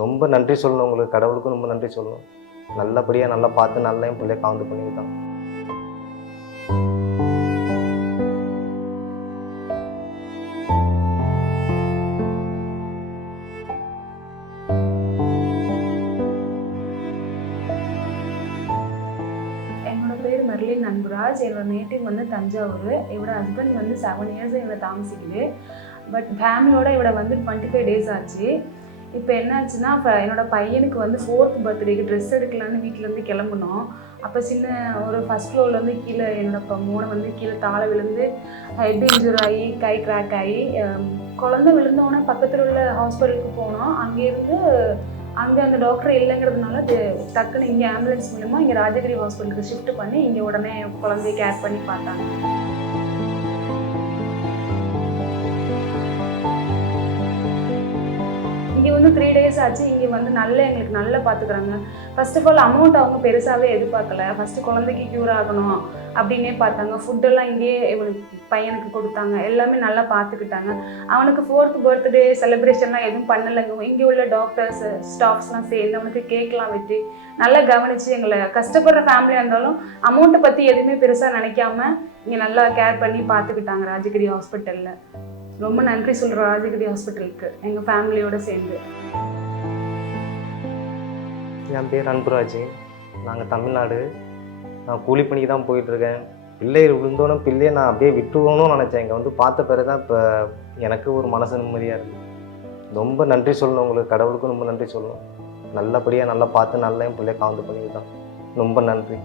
ரொம்ப நன்றி சொல்லணும் உங்களுக்கு, கடவுளுக்கும் ரொம்ப நன்றி சொல்லணும். நல்லபடியாக நல்லா பார்த்து நல்லா என் பிள்ளைய காவந்து பண்ணிவிட்டான். என்னோட பேர் மெர்லின் அன்புராஜ். என்னோட நேட்டிவ் வந்து தஞ்சாவூர். இவரோட ஹஸ்பண்ட் வந்து 7 இயர்ஸ் இவரை தாமசிக்குது. பட் ஃபேமிலியோட இவரை வந்து 25 டேஸ் ஆச்சு. இப்போ என்னாச்சுன்னா, இப்போ என்னோட பையனுக்கு வந்து 4th பர்த்டேக்கு ட்ரெஸ் எடுக்கலான்னு வீட்டிலேருந்து கிளம்புனோம். அப்போ சின்ன ஒரு ஃபஸ்ட் ஃப்ளோர்லேருந்து கீழே என்னோட மோனை வந்து கீழே தாழ விழுந்து ஹெட் இன்ஜூர் ஆகி கை கிராக் ஆகி குழந்தை விழுந்தோடனே பக்கத்தில் உள்ள ஹாஸ்பிட்டலுக்கு போனோம். அங்கே அந்த டாக்டர் இல்லைங்கிறதுனால டக்குன்னு இங்கே ஆம்புலன்ஸ் மூலமா இங்கே ராஜகிரி ஹாஸ்பிட்டலுக்கு ஷிஃப்ட் பண்ணி இங்கே உடனே குழந்தைய கேர் பண்ணி பார்த்தாங்க. இங்கே வந்து 3 டேஸ் ஆச்சு. இங்கே வந்து எங்களுக்கு நல்லா பார்த்துக்குறாங்க. ஃபர்ஸ்ட் ஆஃப் ஆல் அமௌண்ட் அவங்க பெருசாகவே எதிர்பார்க்கல. ஃபஸ்ட்டு குழந்தைக்கு க்யூர் ஆகணும் அப்படின்னே பார்த்தாங்க. ஃபுட்டெல்லாம் இங்கேயே பையனுக்கு கொடுத்தாங்க. எல்லாமே நல்லா பார்த்துக்கிட்டாங்க. அவனுக்கு 4th பர்த்டே செலிப்ரேஷன்லாம் எதுவும் பண்ணலைங்க. இங்கே உள்ள டாக்டர்ஸ் ஸ்டாஃப்ஸ்லாம் சேர்ந்து அவனுக்கு கேக்லாம் வெட்டி நல்லா கவனித்து எங்களை கஷ்டப்படுற ஃபேமிலியாக இருந்தாலும் அமௌண்ட்டை பற்றி எதுவுமே பெருசாக நினைக்காம இங்கே நல்லா கேர் பண்ணி பார்த்துக்கிட்டாங்க ராஜகிரி ஹாஸ்பிட்டலில். ரொம்ப நன்றி சொல்கிறோம் ராஜகிரி ஹாஸ்பிட்டலுக்கு எங்கள் ஃபேமிலியோடு சேர்ந்து. என் பேர் அன்புராஜ். நாங்கள் தமிழ்நாடு. நான் கூலி பணிக்கு தான் போயிட்டுருக்கேன். பிள்ளை விழுந்தோன்னே பிள்ளையை நான் அப்படியே விட்டுவோன்னு நினச்சேன். இங்கே வந்து பார்த்த பிறகு தான் இப்போ எனக்கு ஒரு மனசு நிம்மதியாக இருக்குது. ரொம்ப நன்றி சொல்லணும் உங்களுக்கு, கடவுளுக்கும் ரொம்ப நன்றி சொல்லணும். நல்லபடியாக நல்லா பார்த்து நல்லா என் பிள்ளைய காவந்து பண்ணிவிட்டான். ரொம்ப நன்றி.